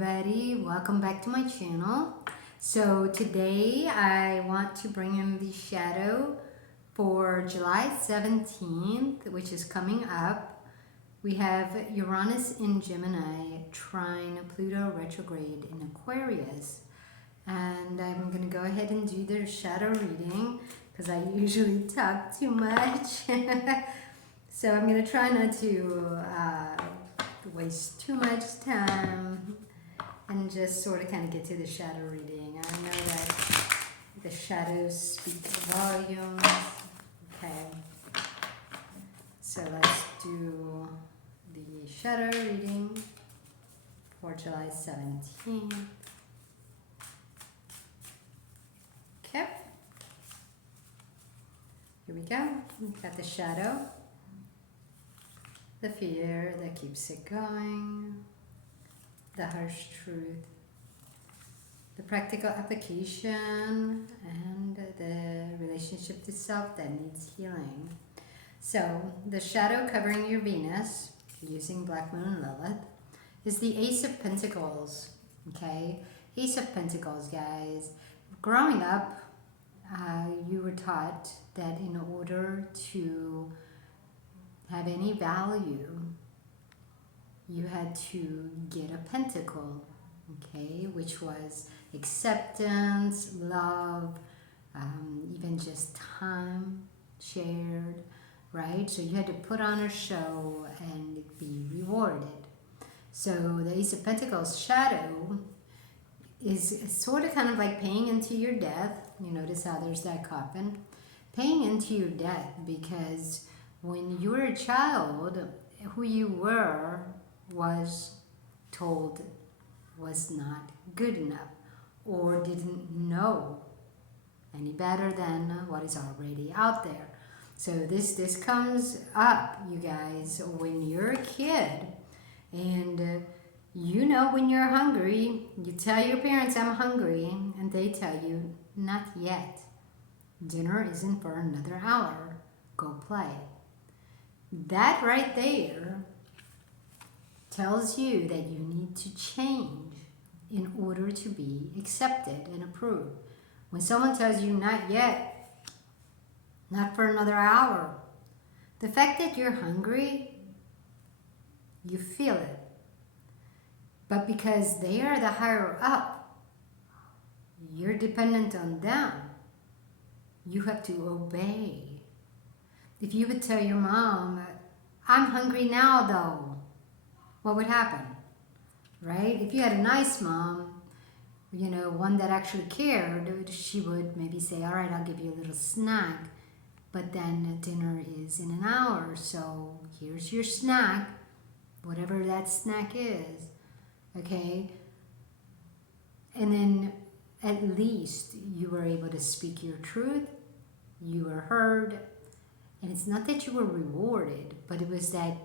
everybody, welcome back to my channel. So today I want to bring in the shadow for July 17th, which is coming up. We have Uranus in Gemini, trine Pluto retrograde in Aquarius. And I'm going to go ahead and do their shadow reading because I usually talk too much. So I'm going to try not to waste too much time and just sort of kind of get to the shadow reading. I know that the shadows speak volumes. Okay, so let's do the shadow reading for July 17th. Okay, here we go. We've got the shadow, the fear that keeps it going, the harsh truth, the practical application, and the relationship to self that needs healing. So the shadow covering your Venus, using Black Moon Lilith, is the Ace of Pentacles. Okay, Ace of Pentacles, guys. Growing up, you were taught that in order to have any value, you had to get a pentacle, okay, which was acceptance, love, even just time shared, right? So you had to put on a show and be rewarded. So the Ace of Pentacles shadow is sort of kind of like paying into your death. You notice how there's that coffin. Paying into your death, because when you were a child, who you were was told was not good enough or didn't know any better than what is already out there. So this comes up, you guys, when you're a kid and you know when you're hungry, you tell your parents, I'm hungry, and they tell you, not yet. Dinner isn't for another hour. Go play. That right there tells you that you need to change in order to be accepted and approved. When someone tells you not yet, not for another hour, the fact that you're hungry, you feel it. But because they are the higher up, you're dependent on them. You have to obey. If you would tell your mom, I'm hungry now though, what would happen, right? If you had a nice mom, you know, one that actually cared, she would maybe say, all right, I'll give you a little snack, but then dinner is in an hour, so here's your snack, whatever that snack is, okay? And then at least you were able to speak your truth, you were heard, and it's not that you were rewarded, but it was that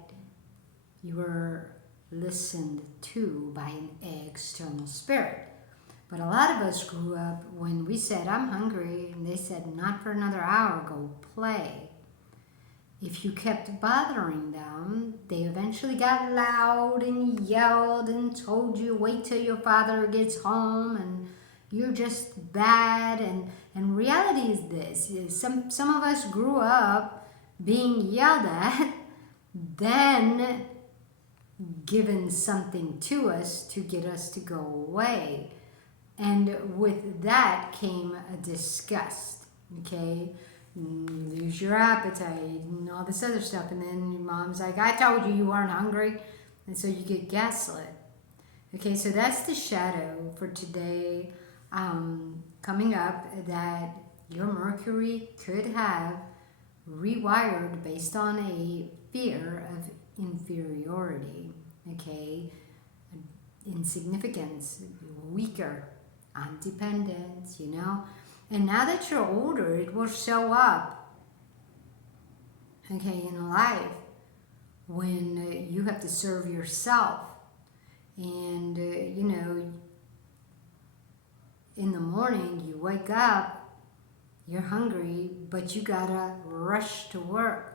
you were listened to by an external spirit. But a lot of us grew up when we said, I'm hungry, and they said, not for another hour, go play. If you kept bothering them, they eventually got loud and yelled and told you, wait till your father gets home, and you're just bad. And reality is this, is some of us grew up being yelled at, then given something to us to get us to go away. And with that came a disgust, okay? You lose your appetite and all this other stuff. And then your mom's like, I told you weren't hungry. And so you get gaslit. Okay, so that's the shadow for today coming up, that your Mercury could have rewired based on a fear of inferiority, okay, insignificance, weaker, independence, you know. And now that you're older, it will show up, okay, in life when you have to serve yourself. And, you know, in the morning you wake up, you're hungry, but you gotta rush to work.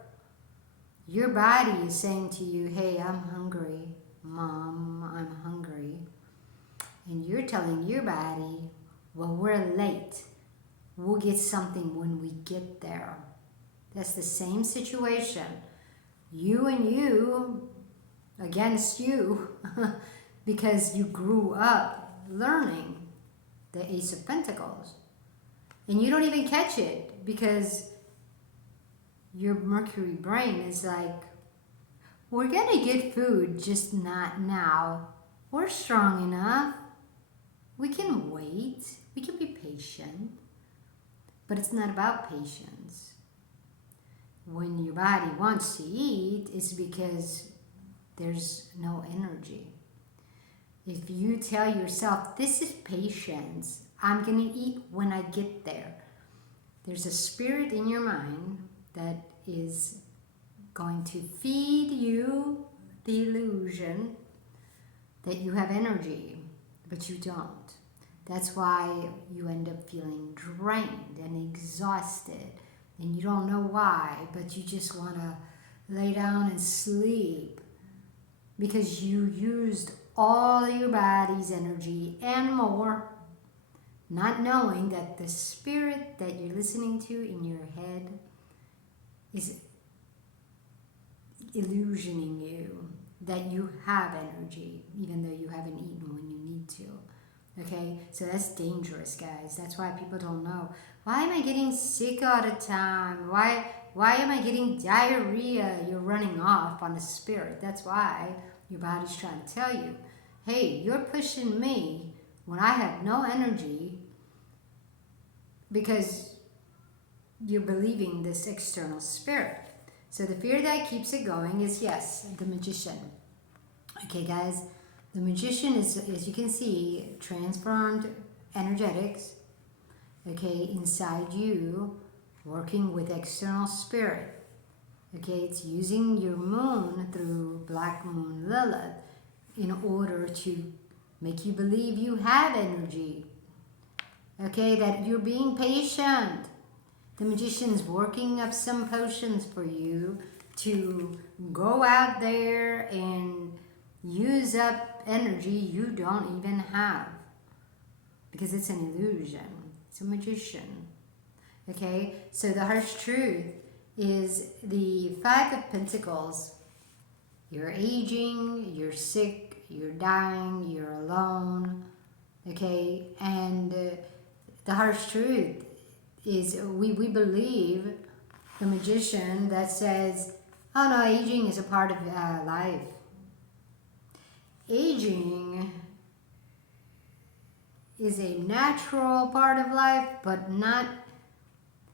Your body is saying to you, hey, I'm hungry, Mom, I'm hungry. And you're telling your body, well, we're late. We'll get something when we get there. That's the same situation. You and you against you because you grew up learning the Ace of Pentacles. And you don't even catch it because your Mercury brain is like, we're going to get food, just not now. We're strong enough. We can wait. We can be patient. But it's not about patience. When your body wants to eat, it's because there's no energy. If you tell yourself, this is patience, I'm going to eat when I get there, there's a spirit in your mind that is going to feed you the illusion that you have energy, but you don't. That's why you end up feeling drained and exhausted, and you don't know why, but you just want to lay down and sleep because you used all your body's energy and more, not knowing that the spirit that you're listening to in your head is illusioning you that you have energy, even though you haven't eaten when you need to. Okay, so that's dangerous, guys. That's why people don't know. Why am I getting sick all the time? Why am I getting diarrhea? You're running off on the spirit. That's why your body's trying to tell you, hey, you're pushing me when I have no energy because you're believing this external spirit. So the fear that keeps it going is, yes, the Magician. Okay, guys, the Magician is, as you can see, transformed energetics, okay, inside you, working with external spirit. Okay, it's using your moon through Black Moon Lilith in order to make you believe you have energy. Okay, that you're being patient. The Magician's working up some potions for you to go out there and use up energy you don't even have. Because it's an illusion. It's a magician. Okay, so the harsh truth is the Five of Pentacles. You're aging, you're sick, you're dying, you're alone. Okay, and the harsh truth is we believe the Magician that says, oh no, aging is a part of life. Aging is a natural part of life, but not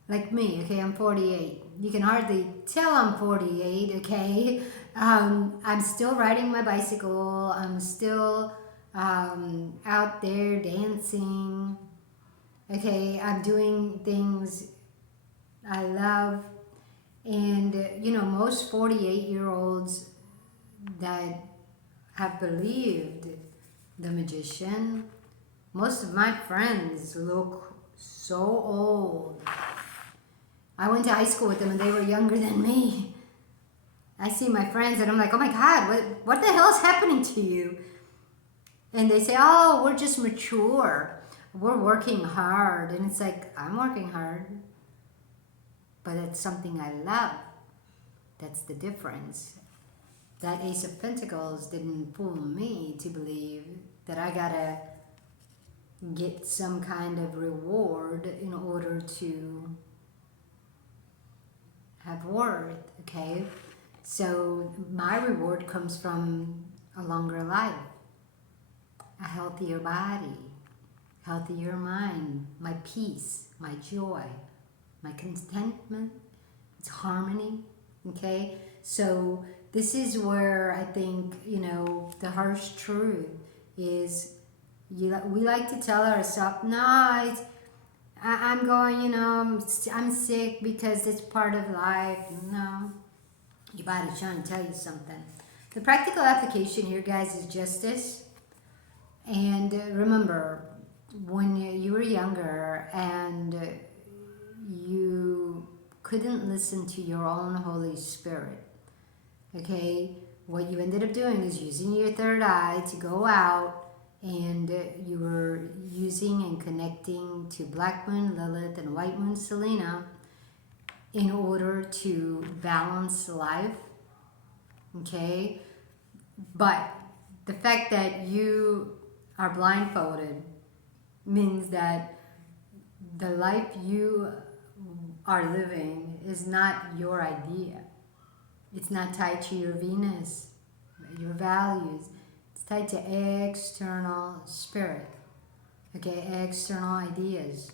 like me. Okay, I'm 48. You can hardly tell I'm 48, okay? I'm still riding my bicycle. I'm still out there dancing. Okay, I'm doing things I love. And, you know, most 48-year-olds that have believed the Magician, most of my friends look so old. I went to high school with them and they were younger than me. I see my friends and I'm like, oh my God, what the hell is happening to you? And they say, oh, we're just mature. We're working hard. And it's like, I'm working hard, but it's something I love. That's the difference. That Ace of Pentacles didn't fool me to believe that I gotta get some kind of reward in order to have worth, okay? So my reward comes from a longer life, a healthier body, healthier mind, my peace, my joy, my contentment, it's harmony, okay? So this is where I think, you know, the harsh truth is we like to tell ourselves, no, I'm going, you know, I'm sick because it's part of life. No, your body's trying to tell you something. The practical application here, guys, is justice. And remember, when you were younger and you couldn't listen to your own Holy Spirit, okay, what you ended up doing is using your third eye to go out and you were using and connecting to Black Moon Lilith and White Moon Selena in order to balance life, okay? But the fact that you are blindfolded means that the life you are living is not your idea. It's not tied to your Venus, your values. It's tied to external spirit, okay, external ideas.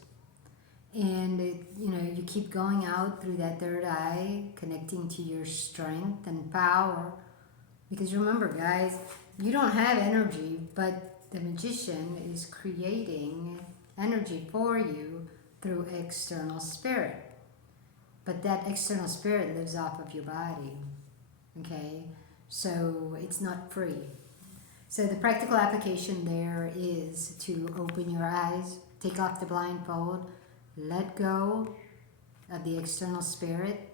And you keep going out through that third eye, connecting to your strength and power. Because remember, guys, you don't have energy, but the magician is creating energy for you through external spirit. But that external spirit lives off of your body, okay? So it's not free. So the practical application there is to open your eyes, take off the blindfold, let go of the external spirit,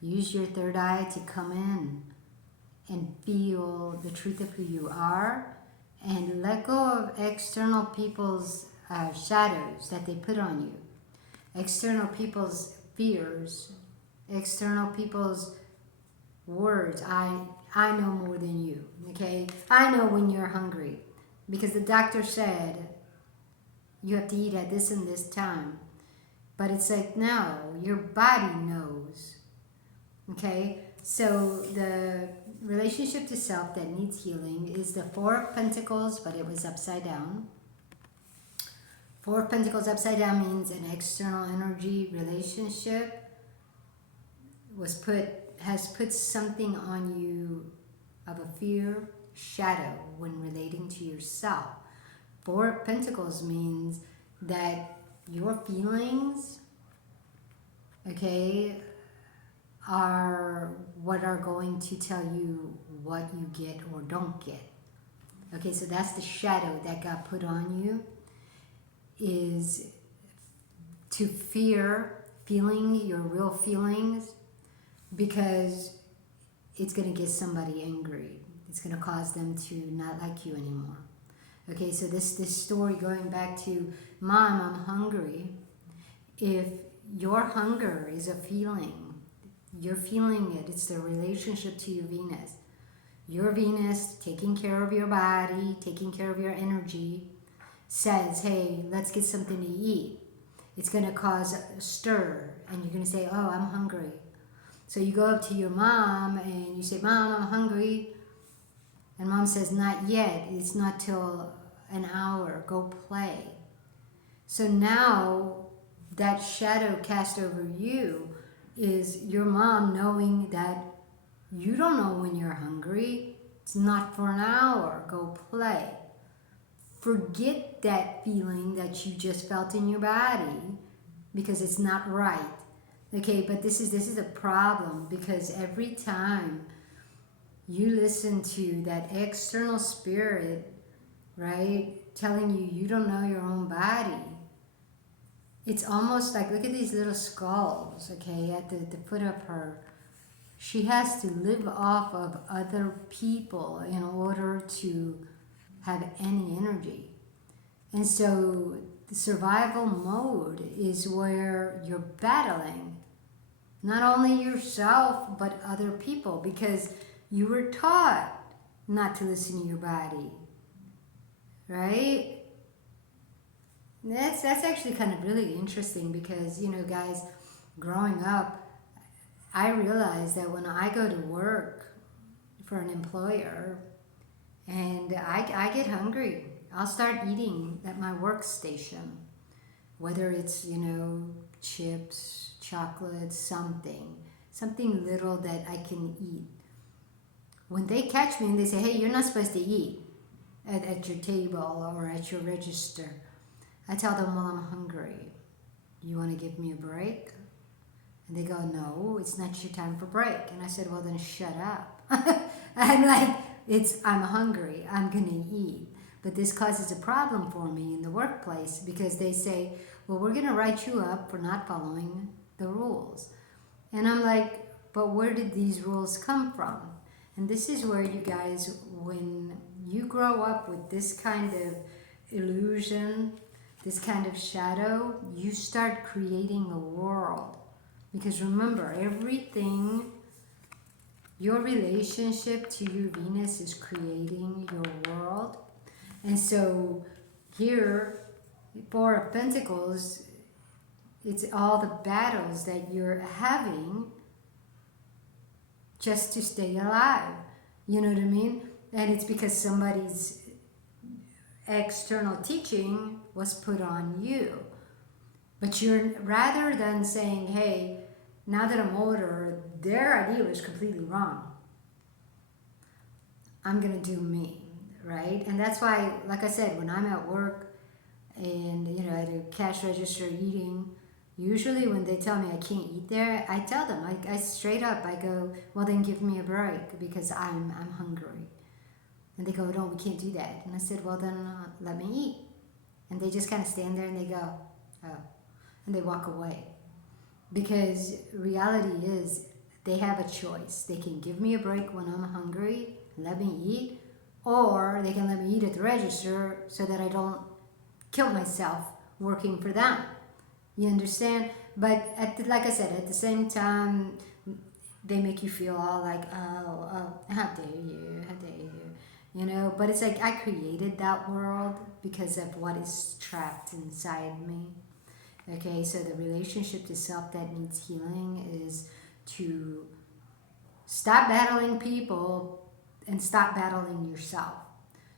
use your third eye to come in and feel the truth of who you are, and let go of external people's shadows that they put on you, external people's fears, external people's words. I know more than you, okay? I know when you're hungry because the doctor said you have to eat at this and this time. But it's like, no, your body knows, okay? So the relationship to self that needs healing is the Four of Pentacles, but it was upside down. Four of Pentacles upside down means an external energy relationship has put something on you of a fear, shadow when relating to yourself. Four of Pentacles means that your feelings, okay, are what are going to tell you what you get or don't get. Okay, so that's the shadow that got put on you, is to feeling your real feelings, because it's going to get somebody angry. It's going to cause them to not like you anymore. Okay, so this story going back to, Mom, I'm hungry. If your hunger is a feeling, you're feeling it. It's the relationship to your Venus. Your Venus, taking care of your body, taking care of your energy, says, hey, let's get something to eat. It's going to cause a stir, and you're going to say, oh, I'm hungry. So you go up to your mom and you say, Mom, I'm hungry. And Mom says, not yet. It's not till an hour. Go play. So now that shadow cast over you is your mom knowing that you don't know when you're hungry. It's not for an hour. Go play. Forget that feeling that you just felt in your body, because it's not right. Okay, but this is a problem, because every time you listen to that external spirit, right, telling you you don't know your own body, it's almost like, look at these little skulls, okay, at the foot of her. She has to live off of other people in order to have any energy. And so the survival mode is where you're battling not only yourself but other people, because you were taught not to listen to your body, right? That's actually kind of really interesting, because, guys, growing up, I realized that when I go to work for an employer and I get hungry, I'll start eating at my workstation, whether it's, chips, chocolate, something little that I can eat. When they catch me and they say, hey, you're not supposed to eat at your table or at your register, I tell them, well, I'm hungry. You want to give me a break? And they go, no, it's not your time for break. And I said, well, then shut up. I'm like, I'm hungry. I'm going to eat. But this causes a problem for me in the workplace, because they say, well, we're going to write you up for not following the rules. And I'm like, but where did these rules come from? And this is where you guys, when you grow up with this kind of illusion, this kind of shadow, you start creating a world. Because remember, everything, your relationship to your Venus is creating your world. And so here, Four of Pentacles, it's all the battles that you're having just to stay alive. You know what I mean? And it's because somebody's external teaching was put on you. But you're, rather than saying, hey, now that I'm older, their idea was completely wrong, I'm going to do me, right? And that's why, like I said, when I'm at work and, you know, at a cash register eating, usually when they tell me I can't eat there, I tell them, I straight up, I go, well, then give me a break because I'm hungry. And they go, no, we can't do that. And I said, well, then let me eat. And they just kind of stand there and they go, oh. And they walk away. Because reality is they have a choice. They can give me a break when I'm hungry, let me eat, or they can let me eat at the register so that I don't kill myself working for them. You understand? But like I said, at the same time, they make you feel all like, oh, how dare you, how dare you. You know, but it's like I created that world because of what is trapped inside me. Okay, so the relationship to self that needs healing is to stop battling people and stop battling yourself.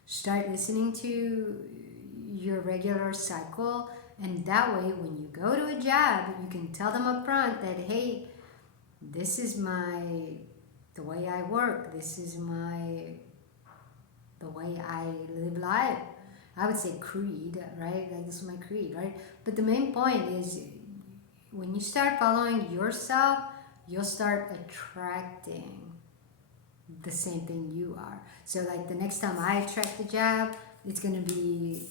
Start listening to your regular cycle, and that way when you go to a job, you can tell them up front that, hey, this is the way I work, this is the way I live life. I would say creed, right? Like this is my creed, right? But the main point is when you start following yourself, you'll start attracting the same thing you are. So like the next time I attract a job, it's going to be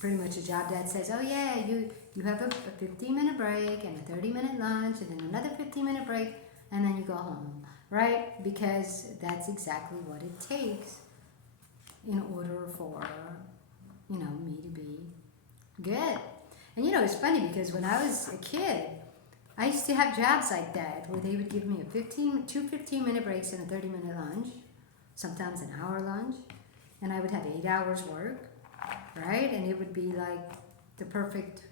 pretty much a job that says, oh yeah, you have a 15-minute break and a 30-minute lunch and then another 15-minute break and then you go home, right? Because that's exactly what it takes in order for, you know, me to be good. And you know, it's funny because when I was a kid, I used to have jobs like that where they would give me two 15-minute breaks and a 30-minute lunch, sometimes an hour lunch, and I would have 8 hours work, right? And it would be like the perfect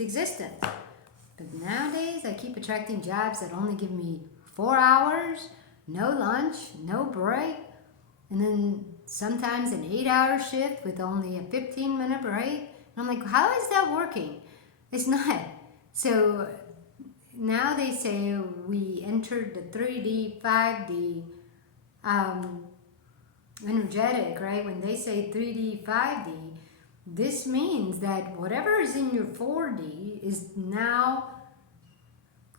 existence. But nowadays, I keep attracting jobs that only give me 4 hours, no lunch, no break, and then sometimes an 8-hour shift with only a 15-minute break. And I'm like, how is that working? It's not. So now they say we entered the 3D, 5D energetic, right? When they say 3D, 5D, this means that whatever is in your 4D is now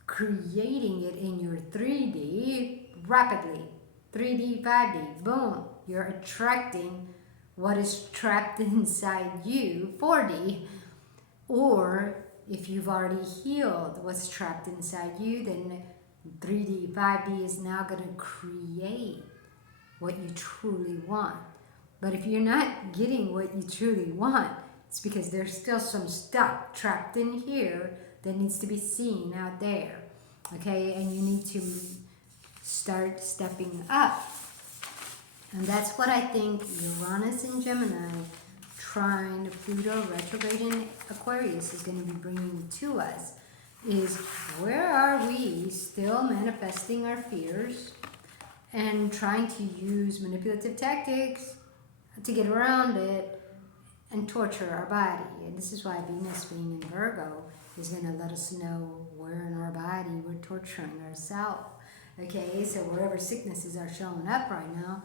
creating it in your 3D rapidly. 3D, 5D, boom. You're attracting what is trapped inside you, 4D. Or if you've already healed what's trapped inside you, then 3D, 5D is now going to create what you truly want. But if you're not getting what you truly want, it's because there's still some stuff trapped in here that needs to be seen out there. Okay, and you need to start stepping up. And that's what I think Uranus in Gemini, trine Pluto retrograde in Aquarius is going to be bringing to us. Is where are we still manifesting our fears and trying to use manipulative tactics to get around it and torture our body. And this is why Venus being in Virgo is going to let us know where in our body we're torturing ourselves. Okay, so wherever sicknesses are showing up right now,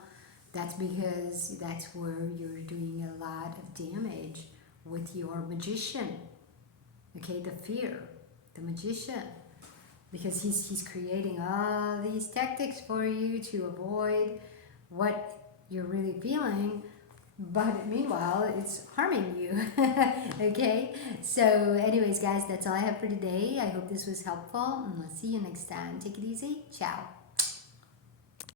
that's because that's where you're doing a lot of damage with your magician. Okay, the fear, the magician. Because he's creating all these tactics for you to avoid what you're really feeling, but meanwhile, it's harming you. Okay, so anyways, guys, that's all I have for today. I hope this was helpful, and I'll see you next time. Take it easy. Ciao.